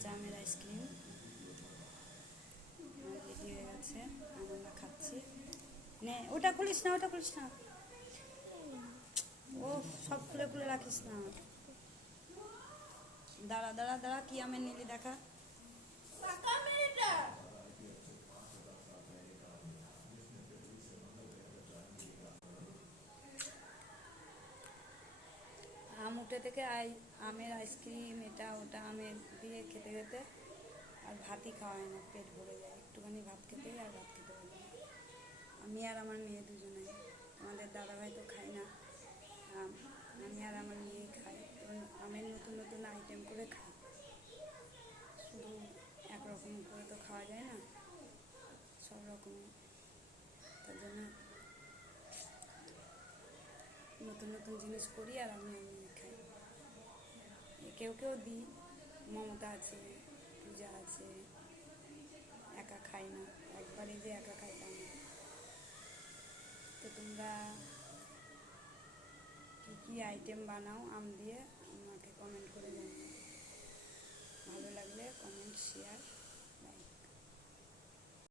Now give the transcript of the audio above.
কাঁচা আমের ice cream ready হয়ে গেছে, আমরা খাচ্ছি। নে, ওটা খুলিস না, ওটা খুলিস না, ও সব খুলে খুলে রাখিস না। দাঁড়া দাঁড়া দাঁড়া, কি আমের নিলি দেখা। আম উঠে থেকে আমের আইসক্রিম, এটা ওটা আমের দিয়ে খেতে খেতে আর ভাতই খাওয়া হয় না, পেট ভরে যায়, একটুখানি ভাত খেতেই আর ভাত খেতে পারি না। আমি আর আমার মেয়ে দুজনে, আমাদের দাদাভাই তো খাই না আম, আমি আর আমার মেয়েই খাই। আমের নতুন নতুন আইটেম করে খাই, শুধু একরকম করে তো খাওয়া যায় না, সব রকমই। তার জন্য নতুন নতুন জিনিস করি আর আমি খাই। কেউ কেউ দিই, মমতা আছে, পূজা আছে, একা খাই না, একবারে যে একা খাইতাম না। তো তোমরা কী কী আইটেম বানাও আম দিয়ে